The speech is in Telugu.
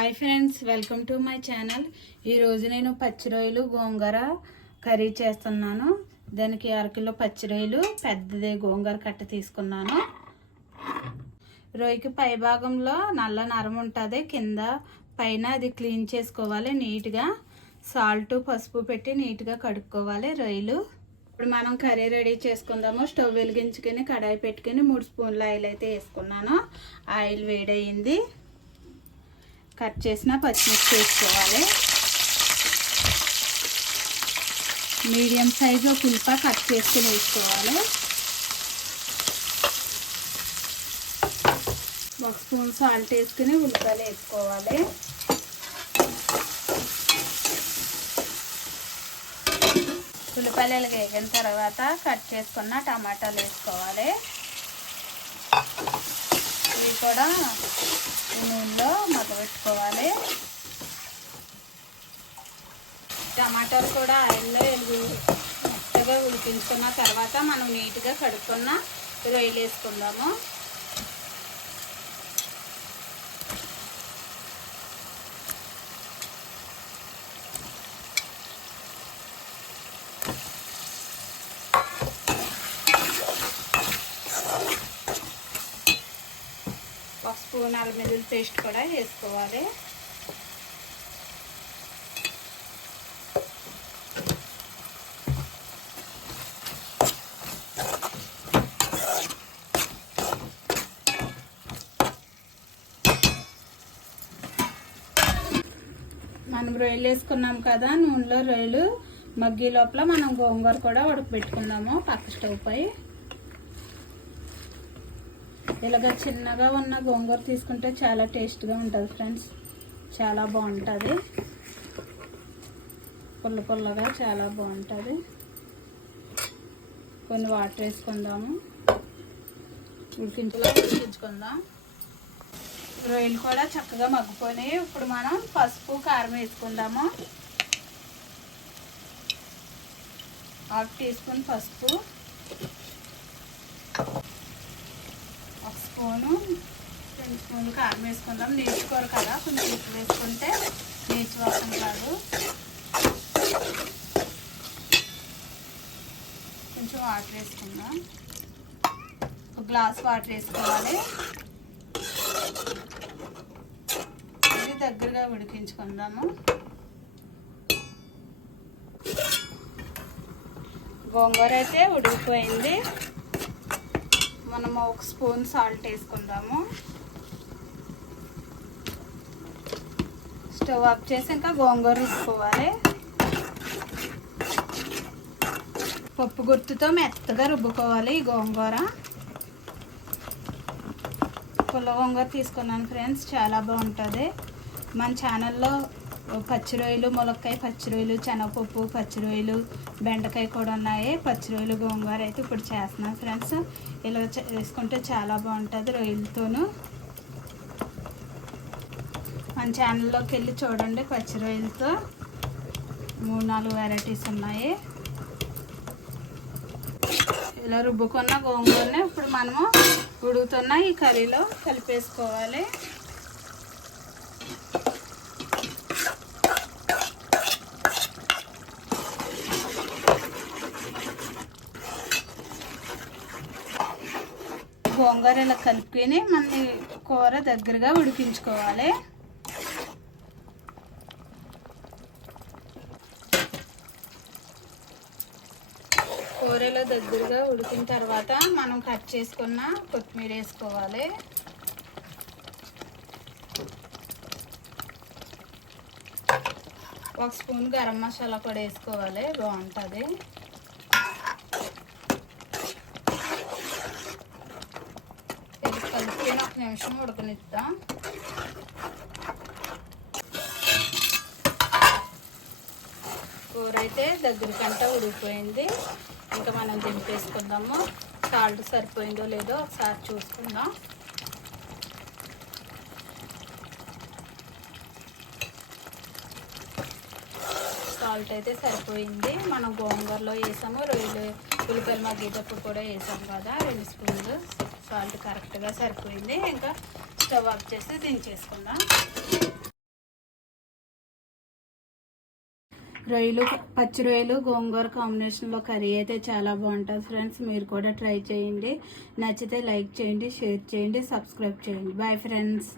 Hi friends, welcome to my channel. ఈరోజు నేను పచ్చి రొయ్యలు గోంగూర కర్రీ చేస్తున్నాను. దానికి అరకిలో పచ్చి రొయ్యలు, పెద్దది గోంగూర కట్ట తీసుకున్నాను. రొయ్యకి పై భాగంలో నల్ల నరం ఉంటుంది, కింద పైన అది క్లీన్ చేసుకోవాలి నీట్గా. సాల్ట్ పసుపు పెట్టి నీట్గా కడుక్కోవాలి రొయ్యలు. ఇప్పుడు మనం కర్రీ రెడీ చేసుకుందాము. స్టవ్ వెలిగించుకొని కడాయి పెట్టుకొని 3 స్పూన్ల ఆయిల్ అయితే వేసుకున్నాను. ఆయిల్ వేడయింది. కట్ చేసిన పచ్చిమిర్చి వేసుకోవాలి. మీడియం సైజు పుల్ప కట్ చేసుకుని వేసుకోవాలి. 1 స్పూన్ సాల్ట్ వేసుకుని ఉల్లిపాయలు వేసుకోవాలి. ఉల్లిపాయలు వేగిన తర్వాత కట్ చేసుకున్న టమాటాలు వేసుకోవాలి. ఇవి కూడా నూనెలో మగ్గబెట్టుకోవాలి. టమాటాలు కూడా ఆయిల్లో మెత్తగా ఉడికించుకున్న తర్వాత మనం నీట్గా కడుక్కున్న రొయ్యలు వేసుకుందాము. ఒక స్పూన్ అల్లం వెల్లుల్లి పేస్ట్ కూడా వేసుకోవాలి. మనం రొయ్యలు వేసుకున్నాం కదా, నూనెలో రొయ్యలు మగ్గి లోపల మనం గోంగూర కూడా ఉడకబెట్టుకుందాము పక్క స్టవ్ పై. ఇలాగ చిన్నగా ఉన్న గోంగూర తీసుకుంటే చాలా టేస్ట్గా ఉంటుంది ఫ్రెండ్స్, చాలా బాగుంటుంది. పుల్ల పుల్లగా చాలా బాగుంటుంది. కొన్ని వాటర్ వేసుకుందాము, ఉడికించుకుందాం. రొయ్యలు కూడా చక్కగా మగ్గిపోయినాయి. ఇప్పుడు మనం పసుపు కారం వేసుకుందాము. 1/2 టీ స్పూన్ పసుపు, 1 స్పూను 2 స్పూన్లు కారం వేసుకుందాం. నీచుకోరు కదా, కొంచెం ఉప్పు వేసుకుంటే నీచు వాసన కాదు. కొంచెం వాటర్ వేసుకుందాం. 1 గ్లాస్ వాటర్ వేసుకోవాలి. ఇది దగ్గరగా ఉడికించుకుందాము. గోంగూర అయితే ఉడికిపోయింది. మనము 1 స్పూన్ సాల్ట్ వేసుకుందాము. స్టవ్ ఆఫ్ చేసి ఇంకా గోంగూర రుబ్బుకోవాలి. పప్పు గుర్తుతో మెత్తగా రుబ్బుకోవాలి ఈ గోంగూర. పుల్ల గోంగూర తీసుకున్నాను ఫ్రెండ్స్, చాలా బాగుంటుంది. మన ఛానల్లో పచ్చి రొయ్యలు, ములక్కాయ పచ్చి రొయ్యలు, శనగపప్పు పచ్చి రొయ్యలు, బెండకాయ కూడా ఉన్నాయి. పచ్చి రొయ్యలు గోంగూర అయితే ఇప్పుడు చేస్తున్నాను ఫ్రెండ్స్. ఇలా వేసుకుంటే చాలా బాగుంటుంది రొయ్యలతోనూ. మన ఛానల్లోకి వెళ్ళి చూడండి, పచ్చి రొయ్యలతో 3-4 వెరైటీస్ ఉన్నాయి. ఇలా రుబ్బుకున్న గోంగూరని ఇప్పుడు మనము ఉడుకుతున్న ఈ కర్రీలో కలిపేసుకోవాలి. గోంగూర ఇలా కలుపుకొని మన కూర దగ్గరగా ఉడికించుకోవాలి. కూరలో దగ్గరగా ఉడికిన తర్వాత మనం కట్ చేసుకున్న కొత్తిమీర వేసుకోవాలి. ఒక స్పూన్ గరం మసాలా కూడా వేసుకోవాలి, బాగుంటుంది. కలిపి 1 నిమిషం ఉడకనిద్దాం. కూర అయితే దగ్గరకంట ఉడికిపోయింది. ఇంకా మనం దింపేసుకుందాము. సాల్ట్ సరిపోయిందో లేదో ఒకసారి చూసుకుందాం. సాల్ట్ అయితే సరిపోయింది. మనం గోంగూరలో వేసాము, రొయ్యలు ఉల్లిపాయలు మగ్గేటప్పుడు కూడా వేసాము కదా, 2 స్పూన్లు సాల్ట్ కరెక్ట్గా సరిపోయింది. ఇంకా స్టవ్ ఆఫ్ చేసి దించేసుకుందాం. రొయ్యలు, పచ్చి రొయ్యలు గోంగూర కాంబినేషన్లో కర్రీ అయితే చాలా బాగుంటుంది ఫ్రెండ్స్. మీరు కూడా ట్రై చేయండి. నచ్చితే లైక్ చేయండి, షేర్ చేయండి, సబ్స్క్రైబ్ చేయండి. Bye friends.